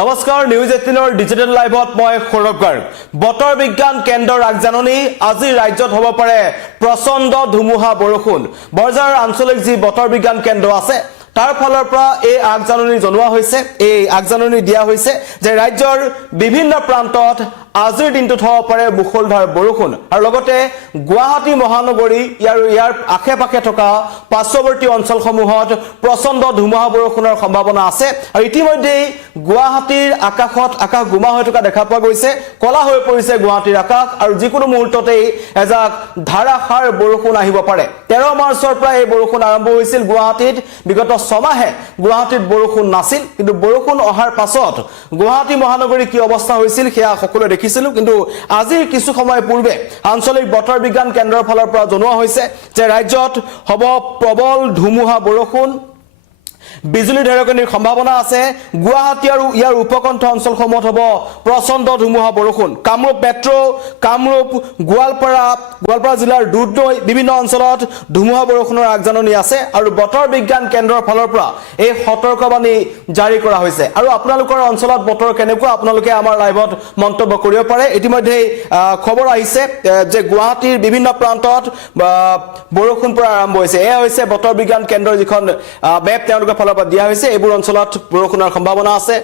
নমস্কাৰ news 18 digital লাইভত মই সৌৰভ গাৰ্গ বতৰ বিজ্ঞান কেন্দ্ৰৰ আগজাননী আজি ৰাজ্যত হ'ব পাৰে প্ৰচণ্ড ধুমুহা বৰষুণ বৰজাৰ আঞ্চলিক যি বতৰ বিজ্ঞান কেন্দ্ৰ আছে তাৰ ফলৰ পৰা এই আগজাননী জনোৱা হৈছে এই আগজাননী দিয়া হৈছে যে ৰাজ্যৰ বিভিন্ন প্ৰান্তত আজিৰ দিনটোত হ'ব পাৰে মুখলধাৰ বৰষুণ আৰু লগতে গুৱাহাটী মহানগৰী ইয়াৰ আশে-পাশে থকা পাৰ্শ্বৱৰ্তী অঞ্চলসমূহত প্ৰচণ্ড ধুমুহা বৰষুণৰ সম্ভাৱনা আছে আৰু ইতিমধ্যে গুৱাহাটীৰ আকাশ গুমা হৈ থকা দেখা পোৱা গৈছে কলা হৈ পৰিছে গুৱাহাটীৰ আকাশ আৰু যিকোনো মুহূৰ্ততেই এজাক ধাৰাসাৰ বৰষুণ আহিব পাৰে 13 মাৰ্চৰ পৰা এই বৰষুণ আৰম্ভ হৈছিল গুৱাহাটীত বিগত ছমাহে গুৱাহাটীত বৰষুণ নাছিল কিন্তু বৰষুণ অহাৰ পাছত গুৱাহাটী মহানগৰী কি অৱস্থা হৈছিল সেয়া সকলোৱে দেখিছিল কিন্তু আজিৰ কিছু সময় পূৰ্বে আঞ্চলিক বতৰ বিজ্ঞান কেন্দ্ৰৰ ফালৰ পৰা জনোৱা হৈছে যে ৰাজ্যত হ'ব প্ৰবল ধুমুহা বৰষুণ বিজুলী ঢেৰেকনিৰ সম্ভাৱনা আছে গুৱাহাটী আৰু ইয়াৰ উপকণ্ঠ অঞ্চলসমূহত হ'ব প্ৰচণ্ড ধুমুহা বৰষুণ কামৰূপ মেট্ৰ কামৰূপ গোৱালপাৰা জিলাৰ দুধনৈ বিভিন্ন অঞ্চলত ধুমুহা বৰষুণৰ আগজাননী আছে আৰু বতৰ বিজ্ঞান কেন্দ্ৰৰ ফালৰ পৰা এই সতৰ্কবাণী জাৰি কৰা হৈছে আৰু আপোনালোকৰ অঞ্চলত বতৰ কেনেকুৱা আপোনালোকে আমাৰ লাইভত মন্তব্য কৰিব পাৰে ইতিমধ্যে খবৰ আহিছে যে গুৱাহাটীৰ বিভিন্ন প্ৰান্তত বৰষুণ পৰা আৰম্ভ হৈছে এয়া হৈছে বতৰ বিজ্ঞান কেন্দ্ৰৰ যিখন মেপ তেওঁলোকে ফলৰ পৰা দিয়া হৈছে এইবোৰ অঞ্চলত বৰষুণৰ সম্ভাৱনা আছে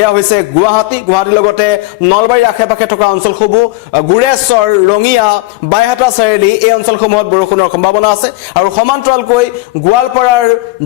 এয়া হৈছে গুৱাহাটীৰ লগতে নলবাৰীৰ আশে-পাশে থকা অঞ্চলসমূহ গুৰেশ্বৰ ৰঙিয়া বাইহাটা চাৰিআলি এই অঞ্চলসমূহত বৰষুণৰ সম্ভাৱনা আছে আৰু সমান্তৰালকৈ গোৱালপাৰাৰ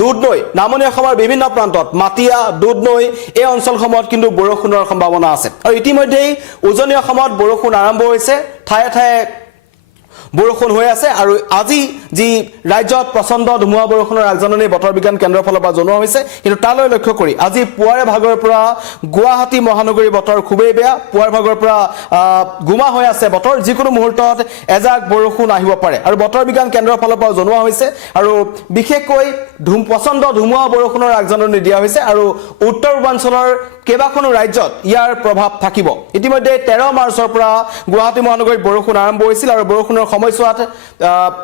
দুধনৈ নামনি অসমৰ বিভিন্ন প্ৰান্তত মাটিয়া দুধনৈ এই অঞ্চলসমূহত কিন্তু বৰষুণৰ সম্ভাৱনা আছে আৰু ইতিমধ্যে উজনি অসমত বৰষুণ আৰম্ভ হৈছে ঠায়ে ঠায়ে বৰষুণ হৈ আছে আৰু আজি যি ৰাজ্যত প্ৰচণ্ড ধুমুহা বৰষুণৰ আগজাননী বতৰ বিজ্ঞান কেন্দ্ৰৰ ফালৰ পৰা জনোৱা হৈছে কিন্তু তালৈ লক্ষ্য কৰি আজি পুৱাৰে ভাগৰ পৰা গুৱাহাটী মহানগৰীৰ বতৰ খুবেই বেয়া পুৱাৰ ভাগৰ পৰা গুমা হৈ আছে বতৰ যিকোনো মুহূৰ্তত এজাক বৰষুণ আহিব পাৰে আৰু বতৰ বিজ্ঞান কেন্দ্ৰৰ ফালৰ পৰা জনোৱা হৈছে আৰু বিশেষকৈ প্ৰচণ্ড ধুমুহা বৰষুণৰ আগজাননী দিয়া হৈছে আৰু উত্তৰ পূৰ্বাঞ্চলৰ কেইবাখনো ৰাজ্যত ইয়াৰ প্ৰভাৱ থাকিব ইতিমধ্যে 13 মাৰ্চৰ পৰা গুৱাহাটী মহানগৰীত বৰষুণ আৰম্ভ হৈছিল আৰু বৰষুণৰ সময়ছোৱাত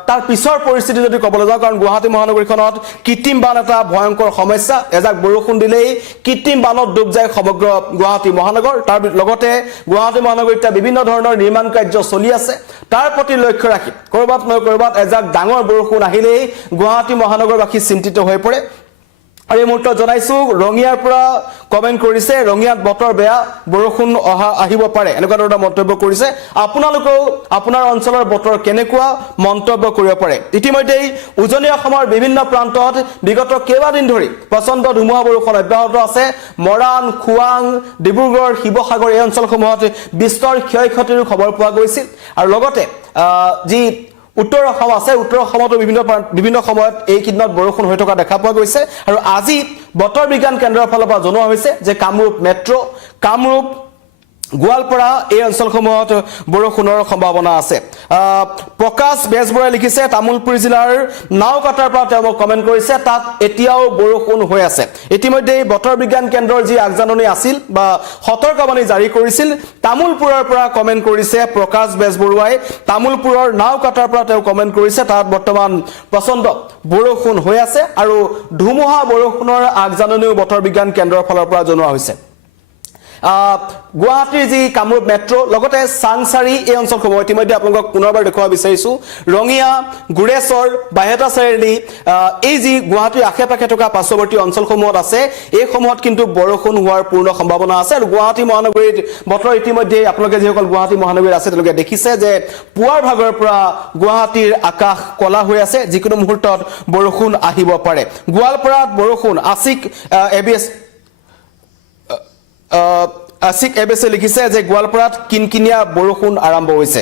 তাৰ পিছৰ পৰিস্থিতি যদি ক'বলৈ যাওঁ কাৰণ গুৱাহাটী মহানগৰীখনত কৃত্ৰিম বান এটা ভয়ংকৰ সমস্যা এজাক বৰষুণ দিলেই কৃত্ৰিম বানত ডুব যায় সমগ্ৰ গুৱাহাটী মহানগৰ তাৰ লগতে গুৱাহাটী মহানগৰীত বিভিন্ন ধৰণৰ নিৰ্মাণ কাৰ্য চলি আছে তাৰ প্ৰতি লক্ষ্য ৰাখি কৰবাত এজাক ডাঙৰ বৰষুণ আহিলেই গুৱাহাটী মহানগৰবাসী চিন্তিত হৈ পৰে আৰু এই মুহূৰ্তত জনাইছো ৰঙিয়াৰ পৰা কমেন্ট কৰিছে ৰঙিয়াত বতৰ বেয়া বৰষুণ আহিব পাৰে এনেকুৱা ধৰণৰ মন্তব্য কৰিছে আপোনালোকেও আপোনাৰ অঞ্চলৰ বতৰ কেনেকুৱা মন্তব্য কৰিব পাৰে ইতিমধ্যে উজনি অসমৰ বিভিন্ন প্ৰান্তত বিগত কেইবাদিন ধৰি প্ৰচণ্ড ধুমুহা বৰষুণ অব্যাহত আছে মৰাণ খুৱাং ডিব্ৰুগড় শিৱসাগৰ এই অঞ্চলসমূহত বিস্তৰ ক্ষয়ক্ষতিৰ খবৰ পোৱা গৈছিল আৰু লগতে যি উত্তৰ অসম আছে উত্তৰ অসমতো বিভিন্ন সময়ত এই কিদিনত বৰষুণ হৈ থকা দেখা পোৱা গৈছে আৰু আজি বতৰ বিজ্ঞান কেন্দ্ৰৰ ফালৰ পৰা জনোৱা হৈছে যে কামৰূপ মেট্ৰ কামৰূপ গোৱালপাৰা এই অঞ্চলসমূহত বৰষুণৰ সম্ভাৱনা আছে প্ৰকাশ বেজবৰাই লিখিছে তামুলপুৰ জিলাৰ নাওকাটাৰ পৰা তেওঁ কমেন্ট কৰিছে তাত এতিয়াও বৰষুণ হৈ আছে ইতিমধ্যে বতৰ বিজ্ঞান কেন্দ্ৰৰ যি আগজাননী আছিল বা সতৰ্কবাণী জাৰি কৰিছিল তামুলপুৰৰ পৰা কমেন্ট কৰিছে প্ৰকাশ বেজবৰুৱাই তামুলপুৰৰ নাওকাটাৰ পৰা তেওঁ কমেন্ট কৰিছে তাত বৰ্তমান প্ৰচণ্ড বৰষুণ হৈ আছে আৰু ধুমুহা বৰষুণৰ আগজাননীও বতৰ বিজ্ঞান কেন্দ্ৰৰ ফালৰ পৰা জনোৱা হৈছে গুৱাহাটীৰ যি কামৰূপ মেট্ৰ লগতে চাংচাৰী এই অঞ্চলসমূহ ইতিমধ্যে আপোনালোকক পুনৰবাৰ দেখুৱাব বিচাৰিছো ৰঙিয়া গুৰেশ্বৰ বাইহাটা চাৰিআলি এই যি গুৱাহাটীৰ আশে-পাশে থকা পাৰ্শ্বৱৰ্তী অঞ্চলসমূহত আছে এই সমূহত কিন্তু বৰষুণ হোৱাৰ পূৰ্ণ সম্ভাৱনা আছে আৰু গুৱাহাটী মহানগৰীত বতৰ ইতিমধ্যে আপোনালোকে যিসকল গুৱাহাটী মহানগৰীত আছে তেওঁলোকে দেখিছে যে পুৱাৰ ভাগৰ পৰা গুৱাহাটীৰ আকাশ কলা হৈ আছে যিকোনো মুহূৰ্তত বৰষুণ আহিব পাৰে গোৱালপাৰাত বৰষুণ আছিক এবেছে লিখিছে যে গোৱালপাৰাত কিনকিনিয়া বৰষুণ আৰম্ভ হৈছে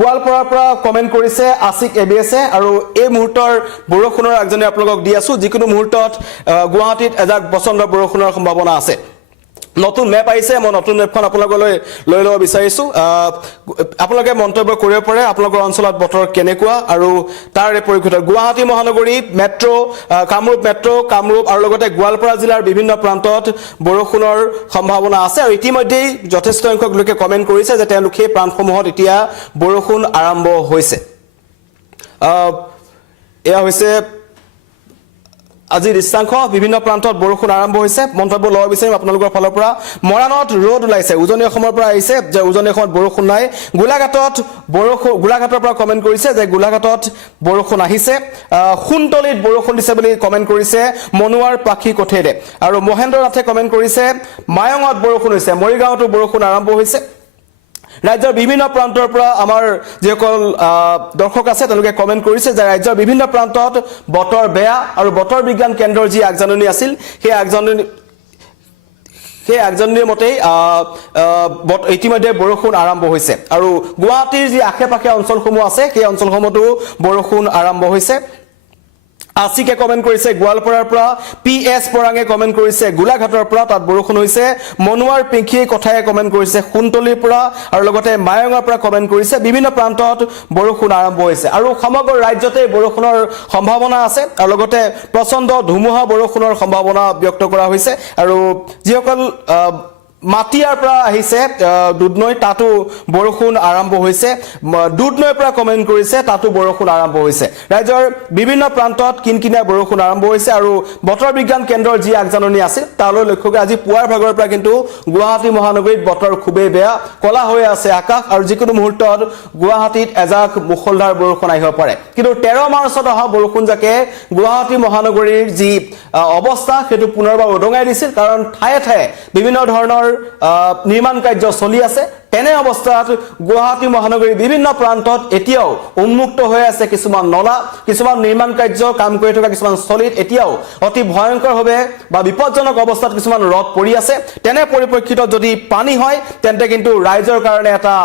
গোৱালপাৰাৰ পৰা কমেন্ট কৰিছে আছিক এবিএছে আৰু এই মুহূৰ্তৰ বৰষুণৰ আগজাননী আপোনালোকক দি আছো যিকোনো মুহূৰ্তত গুৱাহাটীত এজাক প্ৰচণ্ড বৰষুণৰ সম্ভাৱনা আছে নতুন মেপ আহিছে মই নতুন মেপখন আপোনালোকলৈ লৈ ল'ব বিচাৰিছো আপোনালোকে মন্তব্য কৰিব পাৰে আপোনালোকৰ অঞ্চলত বতৰ কেনেকুৱা আৰু তাৰ পৰিপ্ৰেক্ষিতত গুৱাহাটী মহানগৰী মেট্ৰ কামৰূপ আৰু লগতে গোৱালপাৰা জিলাৰ বিভিন্ন প্ৰান্তত বৰষুণৰ সম্ভাৱনা আছে আৰু ইতিমধ্যে যথেষ্ট সংখ্যক লোকে কমেন্ট কৰিছে যে তেওঁলোকে প্ৰান্তসমূহত এতিয়া বৰষুণ আৰম্ভ হৈছে এয়া হৈছে আজি দৃশ্যাংশ বিভিন্ন প্ৰান্তত বৰষুণ আৰম্ভ হৈছে মন্তব্য লব বিচাৰিম আপোনালোকৰ ফালৰ পৰা মৰাণত ৰ'দ ওলাইছে উজনি অসমৰ পৰা আহিছে যে উজনি অসমত বৰষুণ নাই গোলাঘাটৰ পৰা কমেন্ট কৰিছে যে গোলাঘাটত বৰষুণ আহিছে খুনতলিত বৰষুণ দিছে বুলি কমেন্ট কৰিছে মনুৱাৰ পাখি কঠেৰে আৰু মহেন্দ্ৰ নাথে কমেন্ট কৰিছে মায়ঙত বৰষুণ হৈছে মৰিগাঁৱতো বৰষুণ আৰম্ভ হৈছে ৰাজ্যৰ বিভিন্ন প্ৰান্তৰ পৰা আমাৰ যেসকল দৰ্শক আছে তেওঁলোকে কমেন্ট কৰিছে যে ৰাজ্যৰ বিভিন্ন প্ৰান্তত বতৰ বেয়া আৰু বতৰ বিজ্ঞান কেন্দ্ৰৰ যি আগজাননী আছিল সেই আগজাননীৰ মতেই ইতিমধ্যে বৰষুণ আৰম্ভ হৈছে আৰু গুৱাহাটীৰ যি আশে-পাশে অঞ্চলসমূহ আছে সেই অঞ্চলসমূহতো বৰষুণ আৰম্ভ হৈছে আসিকে কমেন্ট কৰিছে গোৱালপাৰাৰ পৰা পিএছ পৰাঙে কমেন্ট কৰিছে গোলাঘাটৰ পৰা তাত বৰষুণ হৈছে মনুৱাৰ পিংখি কথায়ে কমেন্ট কৰিছে খুনতলিৰ পৰা আৰু লগতে মায়ঙৰ পৰা কমেন্ট কৰিছে বিভিন্ন প্ৰান্তত বৰষুণ আৰম্ভ হৈছে আৰু সমগ্ৰ ৰাজ্যতে বৰষুণৰ সম্ভাৱনা আছে আৰু লগতে প্ৰচণ্ড ধুমুহা বৰষুণৰ সম্ভাৱনা ব্যক্ত কৰা হৈছে আৰু যিসকল মাটিয়াৰ পৰা আহিছে দুধনৈ তাতো বৰষুণ আৰম্ভ হৈছে দুধনৈৰ পৰা কমেন্ট কৰিছে তাতো বৰষুণ আৰম্ভ হৈছে ৰাজ্যৰ বিভিন্ন প্ৰান্তত কিনকিনীয়া বৰষুণ আৰম্ভ হৈছে আৰু বতৰ বিজ্ঞান কেন্দ্ৰৰ যি আগজাননী আছিল তালৈ লক্ষ্য কৰি আজি পুৱাৰ ভাগৰ পৰা কিন্তু গুৱাহাটী মহানগৰীত বতৰ খুবেই বেয়া কলা হৈ আছে আকাশ আৰু যিকোনো মুহূৰ্তত গুৱাহাটীত এজাক মুখলধাৰ বৰষুণ আহিব পাৰে কিন্তু 13 মাৰ্চত অহা বৰষুণ যাকে গুৱাহাটী মহানগৰীৰ যি অৱস্থা সেইটো পুনৰবাৰ উদঙাই দিছিল কাৰণ ঠায়ে ঠায়ে বিভিন্ন ধৰণৰ নিৰ্মাণ কাৰ্য চলি আছে তেনে অৱস্থাত গুৱাহাটী মহানগৰীৰ বিভিন্ন প্ৰান্তত এতিয়াও উন্মুক্ত হৈ আছে কিছুমান নলা কিছুমান নিৰ্মাণ কাৰ্য কাম কৰি থকা কিছুমান স্থলীত এতিয়াও অতি ভয়ংকৰভাৱে বা বিপদজনক অৱস্থাত কিছুমান ৰদ পৰি আছে তেনে পৰিপ্ৰেক্ষিতত যদি পানী হয় তেন্তে কিন্তু ৰাইজৰ কাৰণে এটা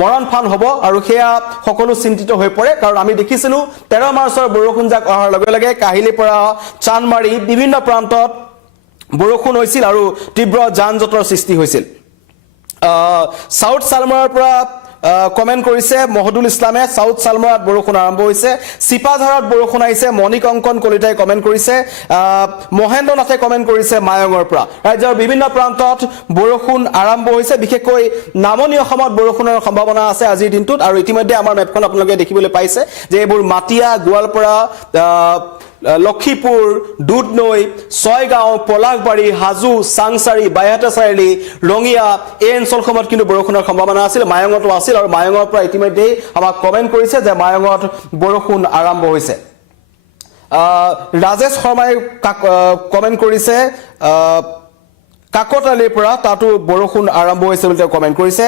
মৰণফান হ'ব আৰু সেয়া সকলো চিন্তিত হৈ পৰে কাৰণ আমি দেখিছিলো 13 মাৰ্চৰ বৰষুণ যাক অহাৰ লগে লগে কাহিলীৰ পৰা চানমাৰী বিভিন্ন প্ৰান্তত বৰষুণ হৈছিল আৰু তীব্ৰ যান-জঁটৰ সৃষ্টি হৈছিল সাউথ সালমাৰৰ পৰা কমেন্ট কৰিছে মহদুল ইছলামে সাউথ সালমাৰত বৰষুণ আৰম্ভ হৈছে সিপাঝাৰত বৰষুণ আহিছে মনিক অংকন কলিতাই কমেন্ট কৰিছে মহেন্দ্ৰ নাথে কমেন্ট কৰিছে মায়ঙৰ পৰা ৰাজ্যৰ বিভিন্ন প্ৰান্তত বৰষুণ আৰম্ভ হৈছে বিশেষকৈ নামনি অসমত বৰষুণৰ সম্ভাৱনা আছে আজিৰ দিনটোত আৰু ইতিমধ্যে আমাৰ মেপখন আপোনালোকে দেখিবলৈ পাইছে যে এইবোৰ মাটিয়া গোৱালপাৰা লক্ষীপুৰ দুধনৈ ছয়গাঁও পলাশবাৰী হাজু চাংচাৰী বাইহাটা চাৰিআলি ৰঙিয়া এই অঞ্চলসমূহত কিন্তু বৰষুণৰ সম্ভাৱনা আছিল মায়ঙতো আছিল আৰু মায়ঙৰ পৰা ইতিমধ্যে আমাক কমেন্ট কৰিছে যে মায়ঙত বৰষুণ আৰম্ভ হৈছে ৰাজেশ শৰ্মাই কমেন্ট কৰিছে কাকতালীৰ পৰা তাতো বৰষুণ আৰম্ভ হৈছে বুলি কমেন্ট কৰিছে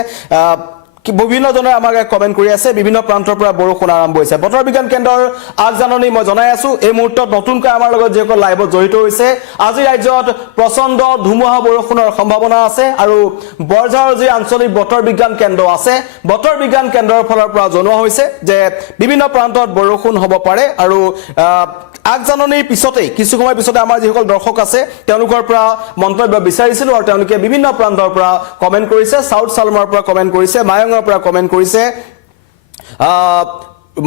বিভিন্ন জনে আমাক কমেন্ট কৰি আছে বিভিন্ন প্ৰান্তৰ পৰা বৰষুণ আৰম্ভ হৈছে বতৰ বিজ্ঞান কেন্দ্ৰৰ আগজাননী মই জনাই আছো এই মুহূৰ্তত নতুনকৈ আমাৰ লগত যেসকল লাইভত জড়িত হৈছে আজি ৰাজ্যত প্ৰচণ্ড ধুমুহা বৰষুণৰ সম্ভাৱনা আছে আৰু বৰঝাৰৰ যি আঞ্চলিক বতৰ বিজ্ঞান কেন্দ্ৰ আছে বতৰ বিজ্ঞান কেন্দ্ৰৰ ফালৰ পৰা জনোৱা হৈছে যে বিভিন্ন প্ৰান্তত বৰষুণ হ'ব পাৰে আৰু আগজাননীৰ পিছতেই কিছু সময় পিছতে আমাৰ যিসকল দৰ্শক আছে তেওঁলোকৰ পৰা মন্তব্য বিচাৰিছিল আৰু তেওঁলোকে বিভিন্ন প্ৰান্তৰ পৰা কমেন্ট কৰিছে সাউথ সালমাৰৰ পৰা কমেন্ট কৰিছে মায়ঙৰ পৰা কমেন্ট কৰিছে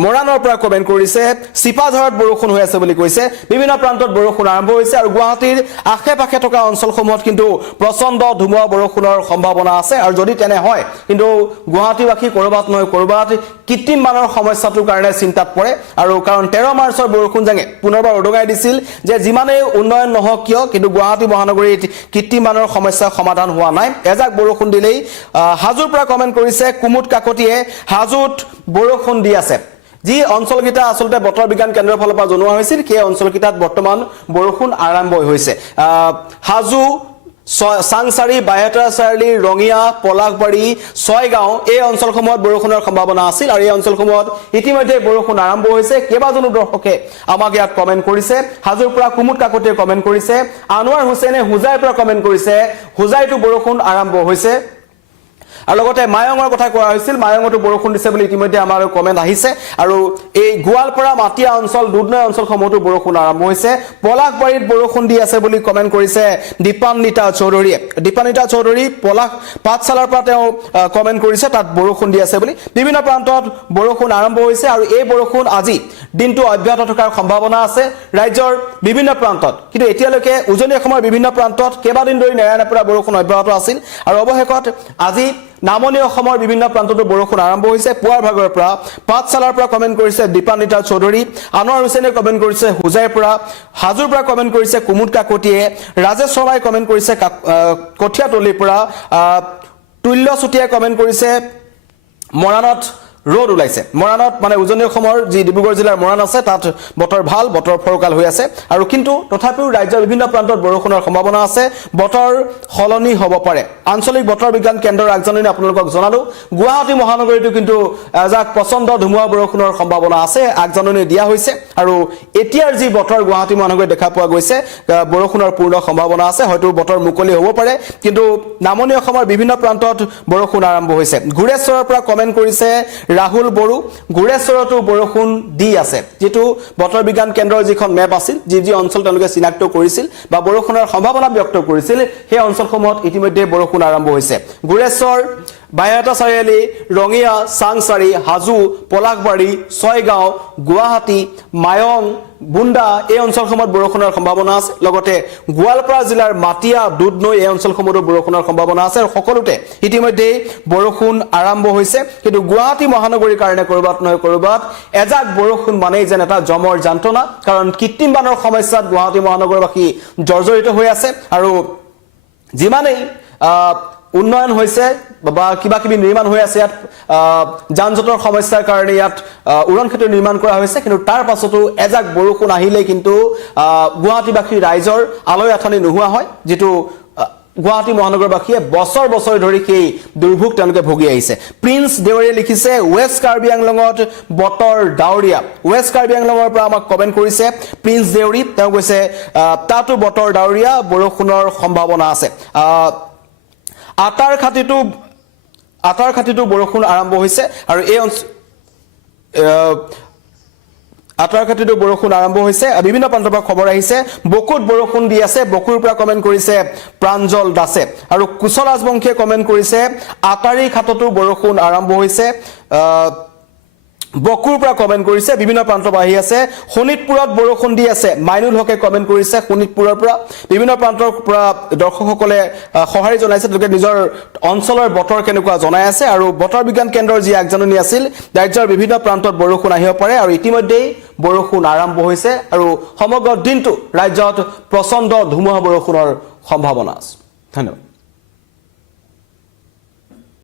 মৰাণৰ পৰা কমেন্ট কৰিছে সিপাঝাৰত বৰষুণ হৈ আছে বুলি কৈছে বিভিন্ন প্ৰান্তত বৰষুণ আৰম্ভ হৈছে আৰু গুৱাহাটীৰ আশে-পাশে থকা অঞ্চলসমূহত কিন্তু প্ৰচণ্ড ধুমুহা বৰষুণৰ সম্ভাৱনা আছে আৰু যদি তেনে হয় কিন্তু গুৱাহাটীবাসী কৰবাত নহয় কৰবাত কৃত্ৰিম বানৰ সমস্যাটোৰ কাৰণে চিন্তাত পৰে আৰু কাৰণ 13 মাৰ্চৰ বৰষুণ জাঙে পুনৰবাৰ উদঙাই দিছিল যে যিমানেই উন্নয়ন নহওক কিয় কিন্তু গুৱাহাটী মহানগৰীত কৃত্ৰিম বানৰ সমস্যা সমাধান হোৱা নাই এজাক বৰষুণ দিলেই হাজুৰ পৰা কমেন্ট কৰিছে কুমুদ কাকতিয়ে হাজুত বৰষুণ দি আছে যি অঞ্চলকিটা আসলতে বতৰ বিজ্ঞান কেন্দ্ৰৰ ফালৰ পৰা জনোৱা হৈছিল সেই অঞ্চলকিটাত বৰ্তমান বৰষুণ আৰম্ভ হৈছে হাজু চাংচাৰী বাইহাটা চাৰিআলি ৰঙিয়া পলাশবাৰী ছয়গাঁও এই অঞ্চলসমূহত বৰষুণৰ সম্ভাৱনা আছিল আৰু এই অঞ্চলসমূহত ইতিমধ্যে বৰষুণ আৰম্ভ হৈছে কেইবাজনো দৰ্শকে আমাক ইয়াত কমেন্ট কৰিছে হাজুৰ পৰা কুমুদ কাকতিয়ে কমেন্ট কৰিছে আনোৱাৰ হুছেইনে হুজাইৰ পৰা কমেন্ট কৰিছে হুজাইতো বৰষুণ আৰম্ভ হৈছে আৰু লগতে মায়ঙৰ কথা কোৱা হৈছিল মায়ঙতো বৰষুণ দিছে বুলি ইতিমধ্যে আমাৰ কমেন্ট আহিছে আৰু এই গোৱালপাৰা মাটিয়া অঞ্চল দুধনৈ অঞ্চলসমূহতো বৰষুণ আৰম্ভ হৈছে পলাশবাৰীত বৰষুণ দি আছে বুলি কমেন্ট কৰিছে দীপান্বিতা চৌধুৰী পলাশ পাঠশালাৰ পৰা তেওঁ কমেন্ট কৰিছে তাত বৰষুণ দি আছে বুলি বিভিন্ন প্ৰান্তত বৰষুণ আৰম্ভ হৈছে আৰু এই বৰষুণ আজি দিনটো অব্যাহত থকাৰ সম্ভাৱনা আছে ৰাজ্যৰ বিভিন্ন প্ৰান্তত কিন্তু এতিয়ালৈকে উজনি অসমৰ বিভিন্ন প্ৰান্তত কেইবাদিন ধৰি নেৰানেপেৰা বৰষুণ অব্যাহত আছিল আৰু অৱশেষত আজি নামনি অসমৰ বিভিন্ন প্ৰান্ততো বৰষুণ আৰম্ভ হৈছে পুৱাৰ ভাগৰ পৰা পাঠশালাৰ পৰা কমেন্ট কৰিছে দীপানিতা চৌধুৰী আনোৱাৰ হুছেইনে কমেন্ট কৰিছে হুজাইৰ পৰা হাজুৰ পৰা কমেন্ট কৰিছে কুমুদ কাকতিয়ে ৰাজেশ শৰ্মাই কমেন্ট কৰিছে কঠিয়াতলিৰ পৰা তুল্য চুটিয়াই কমেন্ট কৰিছে মৰাণত ৰ'দ ওলাইছে মৰাণত মানে উজনি অসমৰ যি ডিব্ৰুগড় জিলাৰ মৰাণ আছে তাত বতৰ ভাল বতৰ ফৰকাল হৈ আছে আৰু কিন্তু তথাপিও ৰাজ্যৰ বিভিন্ন প্ৰান্তত বৰষুণৰ সম্ভাৱনা আছে বতৰ হলনি হ'ব পাৰে আঞ্চলিক বতৰ বিজ্ঞান কেন্দ্ৰৰ আগজননী আপোনালোকক জনালো গুৱাহাটী মহানগৰীতো কিন্তু এজাক পচন্দ ধুমুহা বৰষুণৰ সম্ভাৱনা আছে আগজননী দিয়া হৈছে আৰু এতিয়াৰ যি বতৰ গুৱাহাটী মহানগৰীত দেখা পোৱা গৈছে বৰষুণৰ পূৰ্ণ সম্ভাৱনা আছে হয়তো বতৰ মুকলি হ'ব পাৰে কিন্তু নামনি অসমৰ বিভিন্ন প্ৰান্তত বৰষুণ আৰম্ভ হৈছে গুৰেশ্বৰৰ পৰা কমেন্ট কৰিছে ৰাহুল বড়ো গুৰেশ্বৰতো বৰষুণ দি আছে যেটো বতৰ বিজ্ঞান কেন্দ্ৰৰ যিখন মেপ আছিল যি অঞ্চল তেওঁলোকে চিনাক্ত কৰিছিল বা বৰষুণৰ সম্ভাৱনা ব্যক্ত কৰিছিল সেই অঞ্চলসমূহত ইতিমধ্যে বৰষুণ আৰম্ভ হৈছে গুৰেশ্বৰ বাইহাটা চাৰিআলি ৰঙিয়া চাংচাৰি হাজু পলাশবাৰী ছয়গাঁও গুৱাহাটী মায়ং বুন্দা এই অঞ্চলসমূহত বৰষুণৰ সম্ভাৱনা আছে লগতে গোৱালপাৰা জিলাৰ মাটিয়া দুধনৈ এই অঞ্চলসমূহতো বৰষুণৰ সম্ভাৱনা আছে আৰু সকলোতে ইতিমধ্যে বৰষুণ আৰম্ভ হৈছে কিন্তু গুৱাহাটী মহানগৰীৰ কাৰণে কৰবাত নহয় কৰবাত এজাক বৰষুণ মানেই যেন এটা জমৰ যন্ত্ৰণা কাৰণ কৃত্ৰিম বানৰ সমস্যাত গুৱাহাটী মহানগৰবাসী জৰ্জৰিত হৈ আছে আৰু যিমানেই উন্নয়ন হৈছে বা কিবা কিবি নিৰ্মাণ হৈ আছে ইয়াত যানজঁটৰ সমস্যাৰ কাৰণে ইয়াত উৰণ ক্ষেত্ৰ নিৰ্মাণ কৰা হৈছে কিন্তু তাৰ পাছতো এজাক বৰষুণ আহিলে কিন্তু গুৱাহাটীবাসী ৰাইজৰ আলয় আঠানি নোহোৱা হয় যেটো গুৱাহাটী মহানগৰবাসীয়ে বছৰ বছৰ ধৰি সেই দুৰ্ভোগ তেওঁলোকে ভুগি আহিছে প্ৰিন্স দেৱৰীয়ে লিখিছে ওয়েষ্ট কাৰ্বি আংলঙত বতৰ ডাৱৰীয়া ওয়েষ্ট কাৰ্বি আংলঙৰ পৰা আমাক কমেন্ট কৰিছে প্ৰিন্স দেৱৰী তেওঁ কৈছে তাতো বতৰ ডাৱৰীয়া বৰষুণৰ সম্ভাৱনা আছে আটাৰ খাতিটো বৰষুণ আৰম্ভ হৈছে আৰু এই আটাৰ খাতিটো বৰষুণ আৰম্ভ হৈছে বিভিন্ন প্ৰান্তৰ পৰা খবৰ আহিছে বকুত বৰষুণ দি আছে বকুৰ পৰা কমেন্ট কৰিছে প্ৰাঞ্জল দাসে আৰু কুশল ৰাজবংশীয়ে কমেন্ট কৰিছে আটাৰী খাতটো বৰষুণ আৰম্ভ হৈছে বকুৰ পৰা কমেন্ট কৰিছে বিভিন্ন প্ৰান্তৰ পৰা আহি আছে শোণিতপুৰত বৰষুণ দি আছে মাইনুল হকে কমেন্ট কৰিছে শোণিতপুৰৰ পৰা বিভিন্ন প্ৰান্তৰ পৰা দৰ্শকসকলে সহাৰি জনাইছে তেওঁলোকে নিজৰ অঞ্চলৰ বতৰ কেনেকুৱা জনাই আছে আৰু বতৰ বিজ্ঞান কেন্দ্ৰৰ যি আগজননী আছিল ৰাজ্যৰ বিভিন্ন প্ৰান্তত বৰষুণ আহিব পাৰে আৰু ইতিমধ্যে বৰষুণ আৰম্ভ হৈছে আৰু সমগ্ৰ দিনটো ৰাজ্যত প্ৰচণ্ড ধুমুহা বৰষুণৰ সম্ভাৱনা আছে ধন্যবাদ